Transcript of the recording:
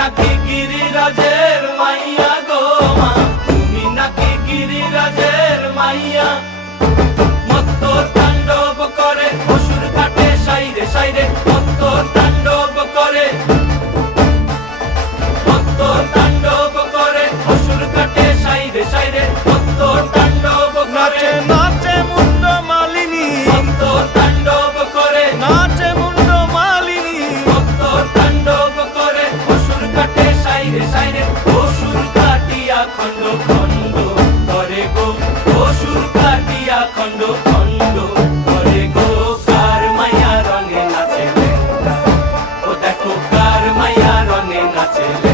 নাকি গিরিরাজের মাইয়া গো মা, তুমি নাকি গিরিরাজের মাইয়া। মত্ত তাণ্ডব করে অসুর কাটে সাইরে সাইরে, মত্ত তাণ্ডব করে, মত্ত তাণ্ডব করে অসুর কাটে সাইরে সাইরে, মত্ত তাণ্ডব করে। নাচে মুন্ড মালিনী, মত্ত তাণ্ডব করে, নাচে মুন্ড মালিনী, মত্ত তাণ্ডব করে অসুর কাটে সাইরে সাইরে, অসুর কাটিয়া খণ্ড খণ্ড করে গো, অসুর কাটিয়া খণ্ড খণ্ড করে গো। কার মায়া রঙে নাচে লেঙ্গা, ও দেখো কার মায়া রঙে নাচে লেঙ্গা।